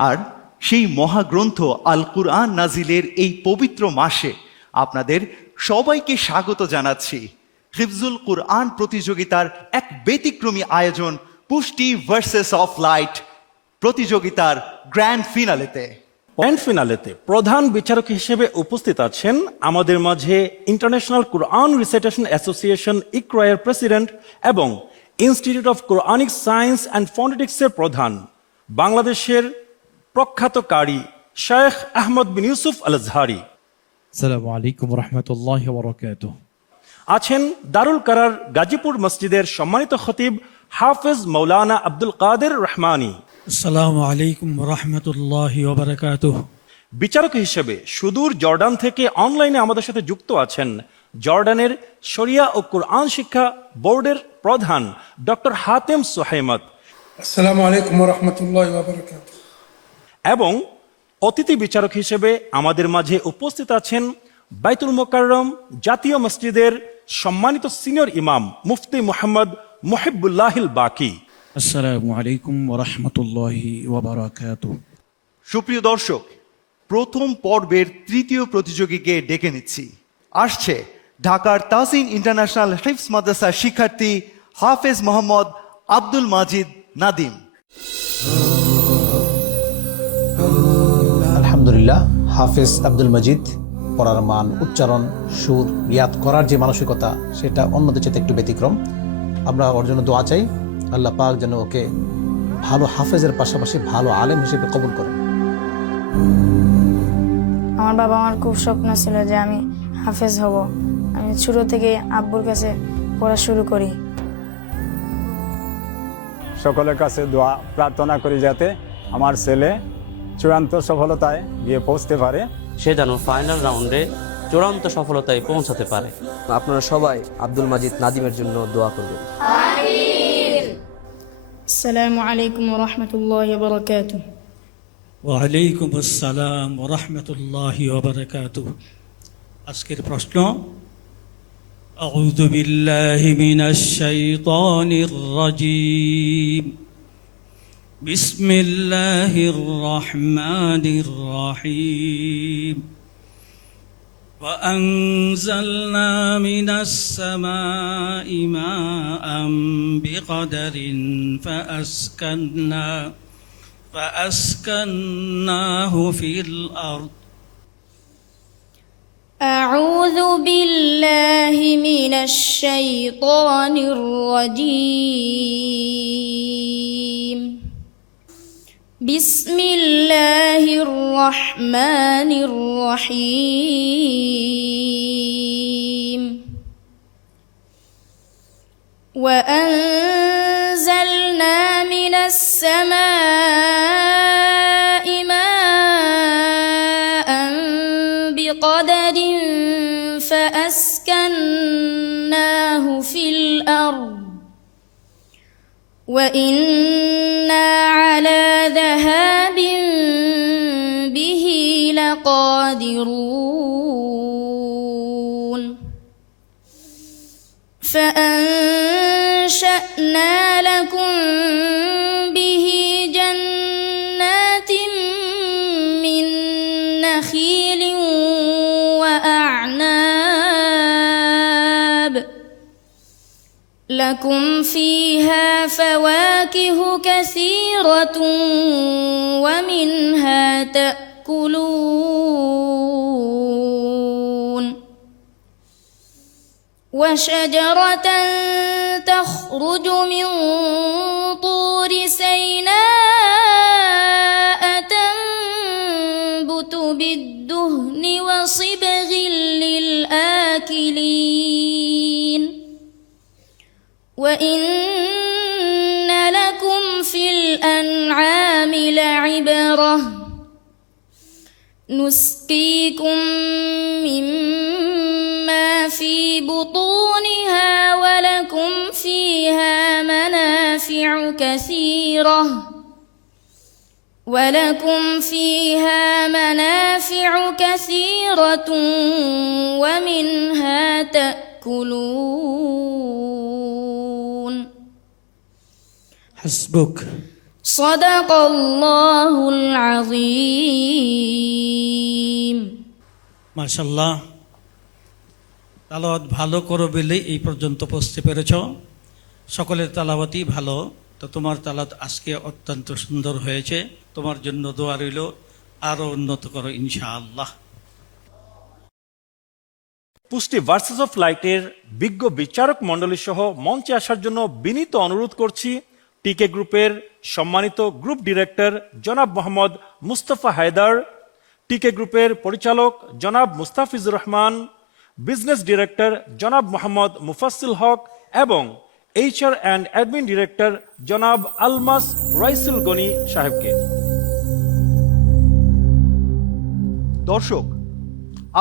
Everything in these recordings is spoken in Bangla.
আর সেই মহাগ্রন্থ আল কুরআন নাজিলের এই পবিত্র মাসে আপনাদের সবাইকে স্বাগত জানাচ্ছি হিফজুল কুরআন প্রতিযোগিতার এক ব্যতিক্রমী আয়োজন পুষ্টি ভার্সেস অফ লাইট প্রতিযোগিতার গ্র্যান্ড ফিনালেতে প্রধান বিচারক হিসেবে উপস্থিত আছেন আমাদের মাঝে ইন্টারন্যাশনাল কুরআন রিসাইটেশন অ্যাসোসিয়েশন ইকরায়ের প্রেসিডেন্ট এবং institute of Quranic science and ফনেটিক্সের প্রধান বাংলাদেশের প্রখ্যাত কারি শেখ আহমদ বিন ইউসুফ আল আজহারি। আসসালামু আলাইকুম ওয়া রাহমাতুল্লাহি ওয়া বারাকাতুহু। আছেন দারুল কারার গাজীপুর মসজিদের সম্মানিত খতিব হাফেজ মৌলানা আব্দুল কাদের রহমানী। আসসালামু আলাইকুম ওয়া রাহমাতুল্লাহি ওয়া বারাকাতুহু। বিচারক হিসেবে সুদূর জর্ডান থেকে অনলাইনে আমাদের সাথে যুক্ত আছেন জর্ডানের শরিয়া ও কুরআন শিক্ষা বোর্ডের প্রধান ডক্টর হাতেম সুহাইমত। আসসালামু আলাইকুম ওয়া রাহমাতুল্লাহি ওয়া বারাকাতুহু। এবং অতিথি বিচারক হিসেবে আমাদের মাঝে উপস্থিত আছেন বাইতুল মোকাররম জাতীয় মসজিদের সম্মানিত সিনিয়র ইমাম মুফতি মুহাম্মদ মুহিবুল্লাহিল বাকি। আসসালামু আলাইকুম ওয়া রাহমাতুল্লাহি ওয়া বারাকাতুহু। সুপ্রিয় দর্শক, প্রথম পর্বের তৃতীয় প্রতিযোগীকে ডেকে নিচ্ছি। আসছে ঢাকার তাজিন ইন্টারন্যাশনাল হিফজ মাদ্রাসার শিক্ষার্থী হাফেজ মোহাম্মদ আব্দুল মাজিদ নাদিম। আলহামদুলিল্লাহ, হাফেজ আব্দুল মজিদ পড়ার মান, উচ্চারণ, সুর, রিয়াদ করার যে মানসিকতা সেটা অন্যদের চেয়ে একটু ব্যতিক্রম। আমরা ওর জন্য দোয়া চাই, আল্লাহ পাক যেন ওকে ভালো হাফেজের পাশাপাশি ভালো আলেম হিসেবে কবুল করেন। আমার বাবা আমার খুব স্বপ্ন ছিল যে আমি হাফেজ হব। আমি ছোট থেকে আব্বুর কাছে পড়া শুরু করি। সকলের কাছে দোয়া প্রার্থনা করি যাতে আমার ছেলে চূড়ান্ত সফলতায় গিয়ে পৌঁছতে পারে, সে যেন ফাইনাল রাউন্ডে চূড়ান্ত সফলতায় পৌঁছাতে পারে। আপনারা সবাই আব্দুল মাজিদ নাদিমের জন্য দোয়া করবেন। আসসালামু আলাইকুম ওয়া রাহমাতুল্লাহি ওয়া বারাকাতুহু। ওয়া আলাইকুম আসসালাম ওয়া রাহমাতুল্লাহি ওয়া বারাকাতুহু। আজকের প্রশ্ন, আউযু বিল্লাহি মিনাশ শাইতানির রাজীম। বিসমিল্লাহির রহমানির রহিম। وأنزلنا من السماء ماء بقدر فأسكناه في الأرض. أعوذ بالله من الشيطان الرجيم. بسم الله الرحمن الرحيم. وأنزلنا من السماء ماء بقدر فأسكناه في الأرض وإنا على ذهاب به لقادرون. فأنشأنا لكم به جنات من نخيل وأعناب لكم فيها فواكه كثيرة ومنها تأكلون. وشجرة تخرج من طور سيناء تنبت بالدهن وصبغ للآكلين. وإن لكم في الأنعام لعبرة نسقيكم مما في بطونها ولكم فيها منافع كثيرة ومنها تأكلون. حسبك. صدق الله العظيم. العظيم মাশাল্লাহ, তালাওয়াত ভালো করো বলে এই পর্যন্ত পৌঁছতে পেরেছ। সকলের তালাওয়াতই ভালো, তো তোমার তালাওয়াত আজকে অত্যন্ত সুন্দর হয়েছে। তোমার জন্য দোয়া রইল, আরো উন্নত করো ইনশাআল্লাহ। পুষ্টি ভার্সেস অফ লাইটের বিজ্ঞ বিচারক মণ্ডলী সহ মঞ্চে আসার জন্য বিনীত অনুরোধ করছি টিকে গ্রুপের সম্মানিত গ্রুপ ডিরেক্টর জনাব মোহাম্মদ মুস্তাফা হায়দার, টিকে গ্রুপের পরিচালক জনাব মুস্তাফিজুর রহমান, বিজনেস ডিরেক্টর জনাব মোহাম্মদ মুফাসসিল হক এবং HR অ্যান্ড অ্যাডমিন ডিরেক্টর জনাব আলমাস রাইসুল গনি সাহেবকে। দর্শক,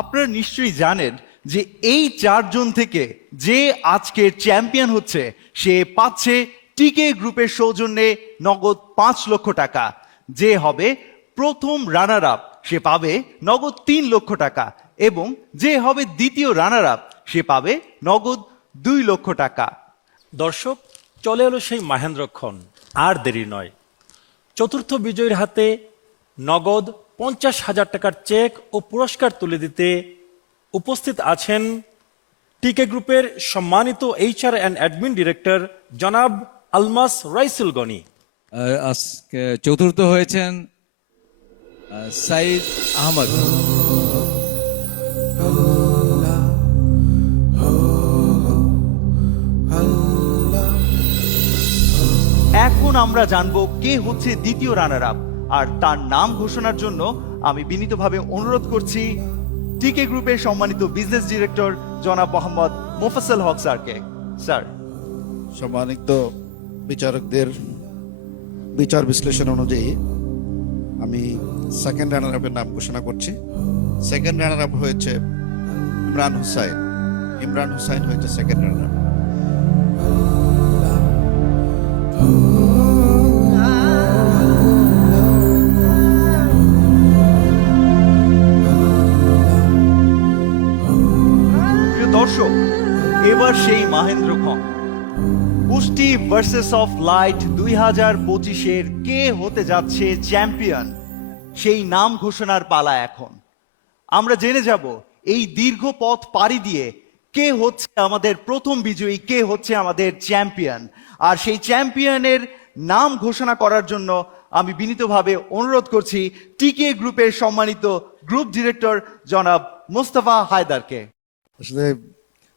আপনারা নিশ্চয়ই জানেন যে এই 4 জন থেকে যে আজকের চ্যাম্পিয়ন হচ্ছে সে পাচ্ছে টিকে গ্রুপের সৌজন্যে নগদ 5 লক্ষ টাকা। যে হবে প্রথম রানার আপ সে পাবে নগদ 3 লক্ষ টাকা এবং যে হবে দ্বিতীয় রানার আপ সে পাবে নগদ 2 লক্ষ টাকা। দর্শক, চলে এলো সেই মাহেন্দ্রক্ষণ, আর দেরি নয়। চতুর্থ বিজয়ীর হাতে নগদ 50,000 টাকার চেক ও পুরস্কার তুলে দিতে উপস্থিত আছেন টিকে গ্রুপের সম্মানিত HR অ্যান্ড অ্যাডমিন ডিরেক্টর জনাব আলমাস রাইসুল গনি। আজকে চতুর্থ হয়েছেন সাইদ আহমদ। এখন আমরা জানবো কে হচ্ছে দ্বিতীয় রানার আপ, আর তার নাম ঘোষণার জন্য আমি বিনীতভাবে অনুরোধ করছি টিকে গ্রুপের সম্মানিত বিজনেস ডিরেক্টর জনাব মোহাম্মদ মুফাসসিল হক স্যারকে। স্যার। সম্মানিত বিচারকদের বিচার বিশ্লেষণ অনুযায়ী আমি সেকেন্ড রানার আপের নাম ঘোষণা করছি। সেকেন্ড রানার আপ হয়েছে ইমরান হুসাইন। ইমরান হুসাইন হয়েছে সেকেন্ড রানার আপ। দর্শক, এবার সেই মাহেন্দ্রক্ষণ, পুষ্টি ভার্সেস অফ লাইট 2025-এর কে হতে যাচ্ছে চ্যাম্পিয়ন সেই নাম ঘোষণার পালা এখন। আমরা জেনে যাব এই দীর্ঘ পথ পাড়ি দিয়ে কে হচ্ছে আমাদের প্রথম বিজয়ী, কে হচ্ছে আমাদের চ্যাম্পিয়ন। আর সেই চ্যাম্পিয়নের নাম ঘোষণা করার জন্য আমি বিনীতভাবে অনুরোধ করছি টিকে গ্রুপের সম্মানিত গ্রুপ ডিরেক্টর জনাব মুস্তাফা হায়দারকে। আসলে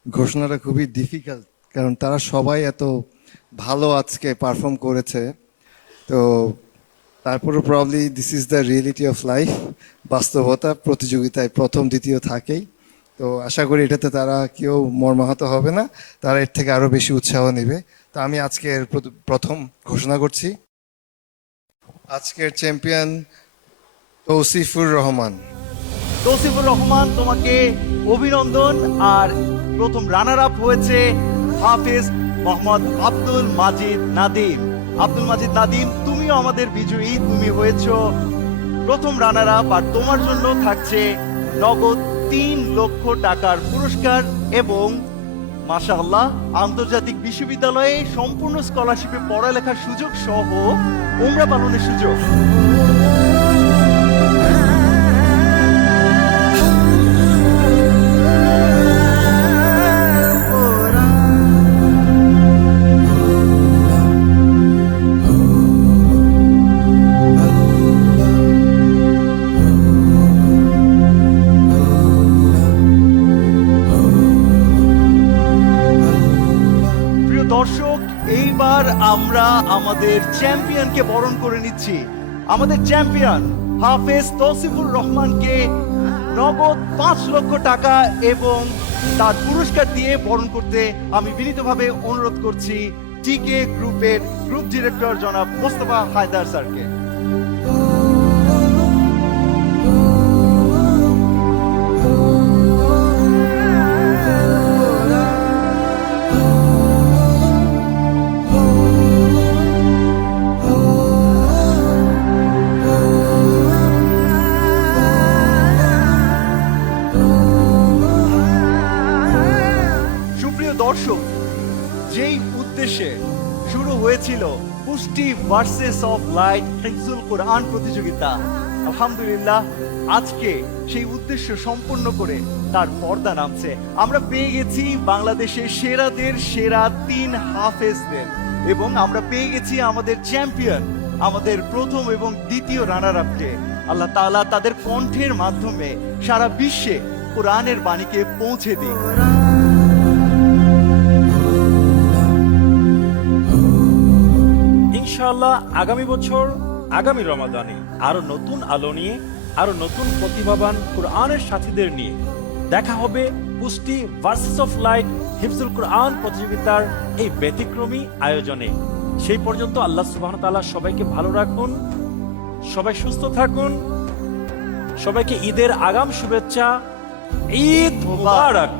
ঘোষণাটা খুবই ডিফিকাল্ট, কারণ তারা সবাই এত ভালো আজকে পারফর্ম করেছে। তো তারপরে probably this is the reality of life, বাস্তবতা। প্রতিযোগিতায় প্রথম দ্বিতীয় থাকেই, তো আশা করি এটাতে তারা কেউ মর্মাহত হবে না, তারা এর থেকে আরো বেশি উৎসাহ নেবে। তো আমি আজকের প্রথম ঘোষণা করছি আজকের চ্যাম্পিয়ন তৌসিফুর রহমান। তৌসিফুর রহমান, তোমাকে অভিনন্দন। আর প্রথম রানার আপ হয়েছে হাফেজ মোহাম্মদ আব্দুল মাজিদ নাদিম। আব্দুল মাজিদ নাদিম, তুমিও আমাদের বিজয়ী, তুমি হয়েছো প্রথম রানার আপ। আর তোমার জন্য থাকছে নগদ 3 লক্ষ টাকার পুরস্কার এবং মাশাআল্লাহ আন্তর্জাতিক বিশ্ববিদ্যালয়ে সম্পূর্ণ স্কলারশিপে পড়ালেখার সুযোগ সহ উমরা পালনের সুযোগ। দর্শক, এইবার আমরা আমাদের চ্যাম্পিয়নকে বরণ করে নিচ্ছি। আমাদের চ্যাম্পিয়ন হাফেজ তৌসিফুর রহমানকে নগদ 5 লক্ষ টাকা এবং তার পুরস্কার দিয়ে বরণ করতে আমি বিনীতভাবে অনুরোধ করছি টিকে গ্রুপের গ্রুপ ডিরেক্টর জনাব মোস্তফা হায়দার স্যারকে। দর্শক, যেই উদ্দেশ্যে শুরু হয়েছিল পুষ্টি ভার্সেস অফ লাইট হিফজুল কোরআন প্রতিযোগিতা। আলহামদুলিল্লাহ, আজকে সেই উদ্দেশ্য সম্পন্ন করে তার পর্দা নামছে। আমরা পেয়ে গেছি বাংলাদেশের সেরাদের সেরা 3 হাফেজদের, এবং আমরা পেয়ে গেছি আমাদের চ্যাম্পিয়ন, আমাদের প্রথম এবং দ্বিতীয় রানার আপকে। আল্লাহ তাআলা তাদের কণ্ঠের মাধ্যমে সারা বিশ্বে কোরআনের বাণীকে পৌঁছে দিক। ইনশাআল্লাহ আগামী বছর আগামী রমাদানে আরো নতুন আলো নিয়ে, আরো নতুন প্রতিভাবান কোরআনের সাথীদের নিয়ে দেখা হবে পুষ্টি ভার্সেস অফ লাইট হিফজুল কোরআন প্রতিযোগিতার এই ব্যতিক্রমী আয়োজনে। সেই পর্যন্ত আল্লাহ সুবহানাহু ওয়া তাআলা সবাইকে ভালো রাখুন, সবাই সুস্থ থাকুন, সবাইকে ঈদের আগাম শুভেচ্ছা। ঈদ মুবারক।